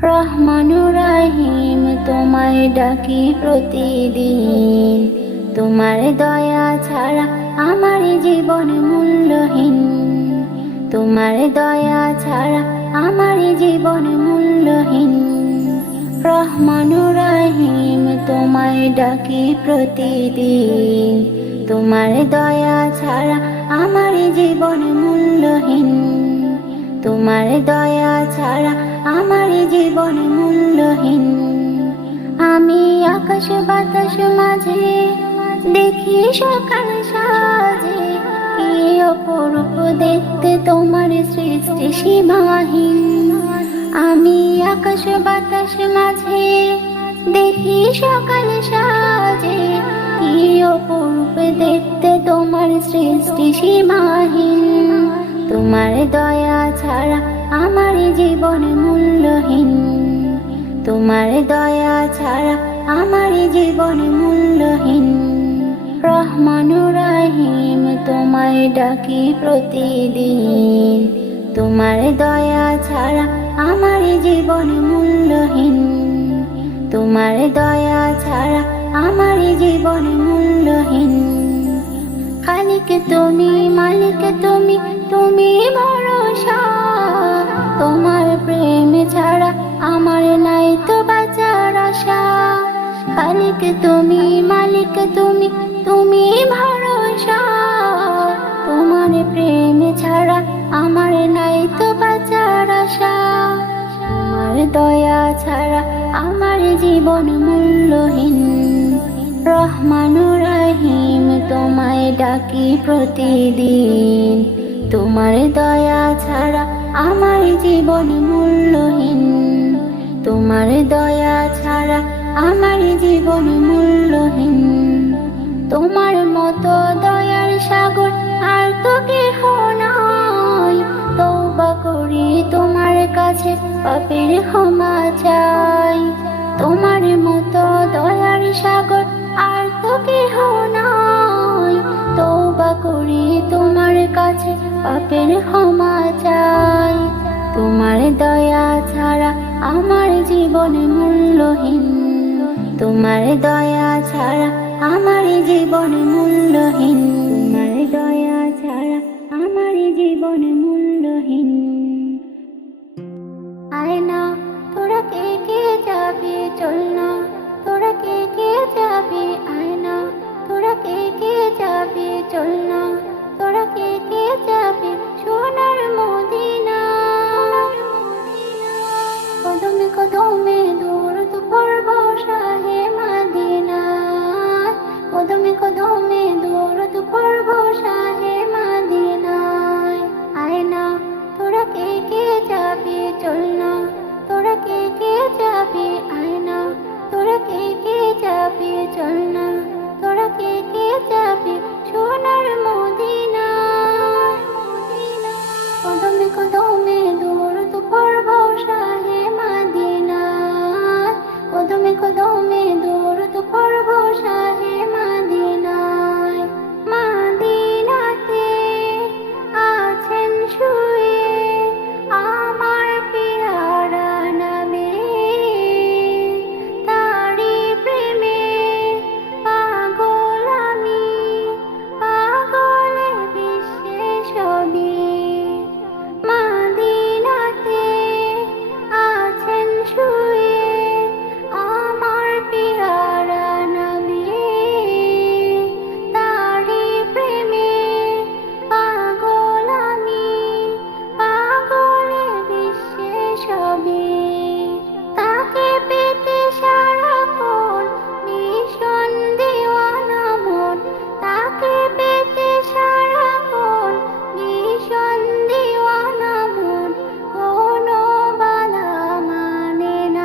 রহমানুর রহিম তোমায় ডাকি প্রতিদিন, তোমার দয়া ছাড়া আমার জীবন মূল্যহীন, তোমার দয়া ছাড়া আমার জীবন মূল্যহীন। রহমানুর রহিম তোমায় ডাকি প্রতিদিন, তোমার দয়া ছাড়া আমার জীবন মূল্যহীন, তোমার দয়া ছাড়া আমার জীবন মূল্যহীন। আমি আকাশ বাতাস মাঝে দেখি সকাল সাজে, কি অপরূপ দেখতে তোমার সৃষ্টি সীমাহীন। আমি আকাশ বাতাস মাঝে দেখি সকাল সাজে, কি অপরূপ দেখতে তোমার সৃষ্টি সীমাহীন। তোমার দয়া ছাড়া আমার জীবন মূল্যহীন, তোমার দয়া ছাড়া আমার জীবন মূল্যহীন। রহমানুর রহিম তোমায় ডাকি প্রতিদিন, তোমার দয়া ছাড়া আমার জীবন মূল্যহীন, তোমার দয়া ছাড়া আমার জীবন মূল্যহীন। খালিক তুমি, মালিক তুমি, তুমি ভরসা, তোমার প্রেম ছাড়া আমার নাই তো বাঁচার আশা। খালিক তুমি, মালিক তুমি, তুমি ভরসা, তোমার প্রেম ছাড়া আমার নাই তো বাঁচার আশা। তোমার দয়া ছাড়া আমার জীবন মূল্যহীন। রহমানুর রহিম তোমায় ডাকি প্রতিদিন, তোমার দয়া ছাড়া আমার জীবন মূল্যহীন, তোমার দয়া ছাড়া আমার জীবন মূল্যহীন। তোমার মতো দয়ার সাগর আর তো কেহ নাই, তওবা করি তোমার কাছে পাপের ক্ষমা চাই। তোমার মতো দয়ার সাগর আর তো কেহ নাই, তওবা করি তোমার কাছে পাপের ক্ষমা চাই। তোমার দয়া ছাড়া আমার জীবন মূল্যহীন, তোমার দয়া ছাড়া আমার জীবন মূল্যহীন, তোমার দয়া ছাড়া আমার জীবন মূল্যহীন। আয় না তোরা কে কে যাবি, চল না তোরা কে কে যাবি, আয় না তোরা কে কে যাবি, চল না তোরা কে কে যাবি সোনার মদিনা। কদমে কদমে দূরত পড়ব শাহে মদিনা, কদমে কদমে দূরত পড়ব শাহে মদিনায়। আয় না তোরা কে কে যাবি, চল না তোরা কে কে যাবি, আয় না তোরা কে কে যাবি, চল না তোরা কে কে যাবি সোনার মদিনা। কদমে কদমে দূরত পড়ব শাহে মদিনা, কদমে কদমে দূরত পড়ব শাহে মদিনায়। মদিনাতে আছেন শুয়ে আমার পিয়ারা নবী, তারি প্রেমে পাগল আমি, পাগলে বিশ্বে সবই। মদিনাতে আছেন শুয়ে আমার পিয়ারা নবী, তারি প্রেমে পাগল আমি, পাগলে বিশ্বে সবই। তাকে পেতে সারাক্ষণ ভীষণ দিওয়ানা মন, তাকে পেতে সারাক্ষণ ভীষণ দিওয়ানা মন, কোনো বাধা মানে না।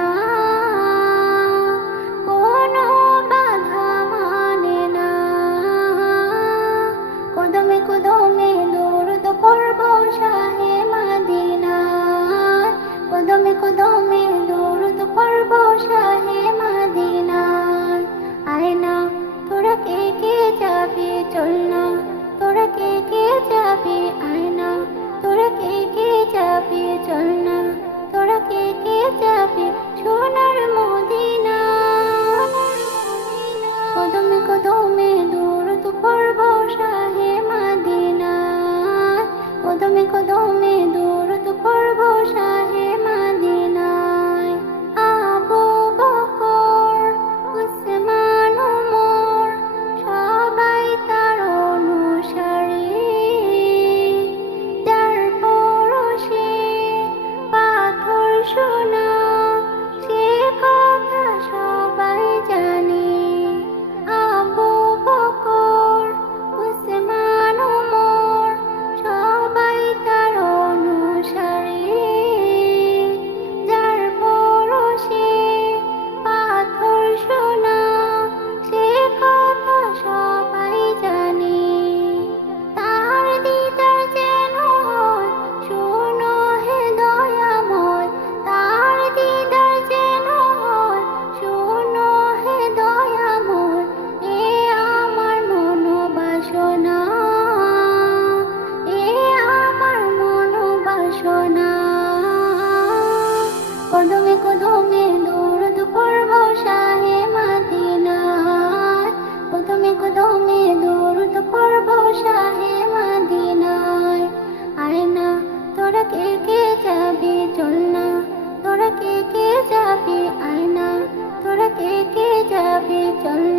থেকে যাবে চল